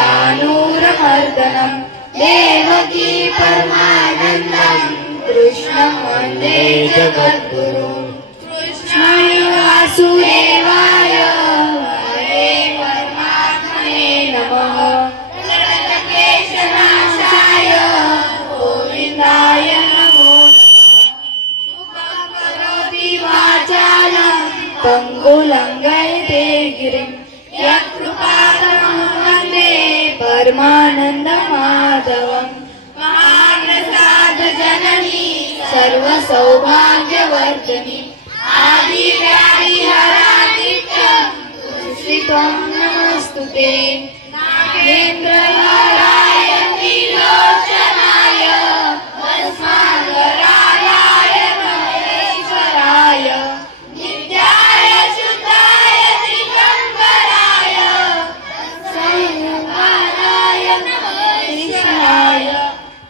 चाणूरमर्दनं देवकी परमानन्दं कृष्णं वन्दे जगद्गुरुं। कृष्णाय वासुदेवाय हरे परमात्मने नमः। प्रणतक्लेशनाशाय गोविन्दाय नमो नमः। करोति वाचालं पङ्गुलङ्घयते गिरिं यत्कृपातमहं वन्दे परमानन्दमाधवम्। महाप्रसादजननी सर्वसौभाग्यवर्धिनी आदिव्याधिहरानित्यं तुष्टित्वं नमस्तुते। नागेन्द्रहाराय त्रिलोचनाय भस्माङ्गरागाय महेश्वराय नित्याय शुद्धाय दिगम्बराय संहाराय नमः।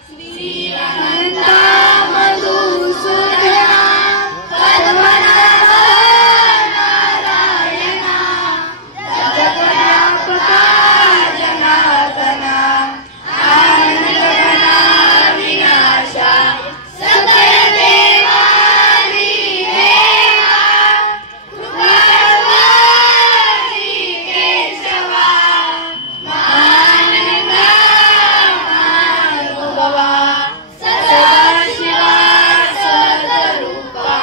श्रीअनन्ता मधुसूदना पद्मनाभा नारायणा जगद्व्यापका जनार्दना आनन्दघना विनाशा सकलदेवादिदेवा कृपावासी केशवा मानन्दा महानुभवा सदाशिवा सदरूपा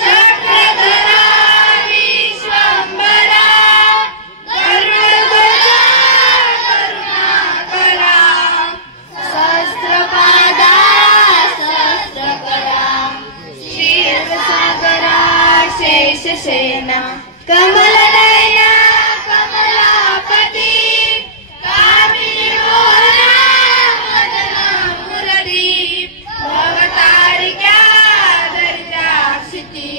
चक्रधरा विश्वम्भरा गरुडध्वजा करुणाकरा सहस्रपादा सहस्रकरा क्षीरसागरा शेषशयना कमलनयना कमलापति कामिनी मोहना मदना मुरली भवतारिका दरिद्राक्षिति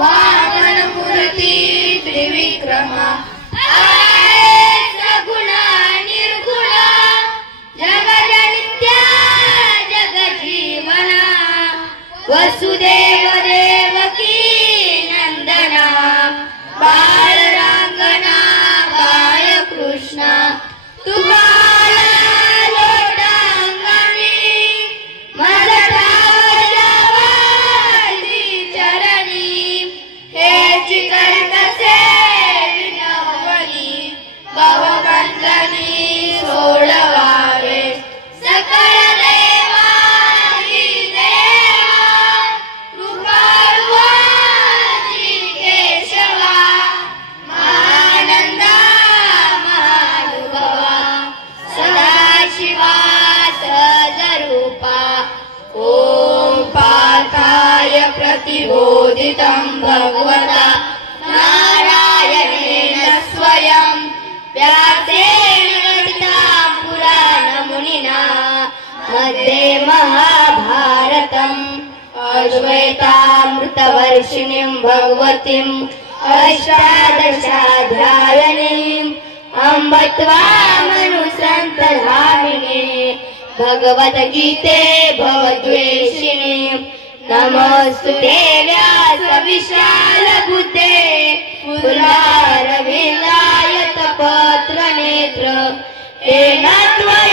वामन मूर्ति त्रिविक्रमा सगुणा निर्गुणा जगदनित्या जगजीवना वसुदेव देवकी नंदना बालरांगना बाळकृष्णा तुम्हाला लोटांगणी मदठावजावाली चरणी हेची करतसे विनवणी भवबंधनी सोडवावे सकळ देवादी देवा कृपाळुवादी केशवा महानंदा महानुभवा सदाशिवा सदरूपा ॐ पार्थाय प्रतिबोधितं भगवता नारायणेन स्वयं व्यासेन रचितं पुराणमुनिना मध्ये महाभारतम् अद्वैतामृतवर्षिणीं भगवतीम् अष्टादशाध्यायिनीम् अम्ब त्वामनुसन्तधामिने भगवद्गीते भवद्वेषिणे नमोऽस्तुते व्यासविशालबुद्धे फुल्लारविन्दायतपत्रनेत्र तेन त्वया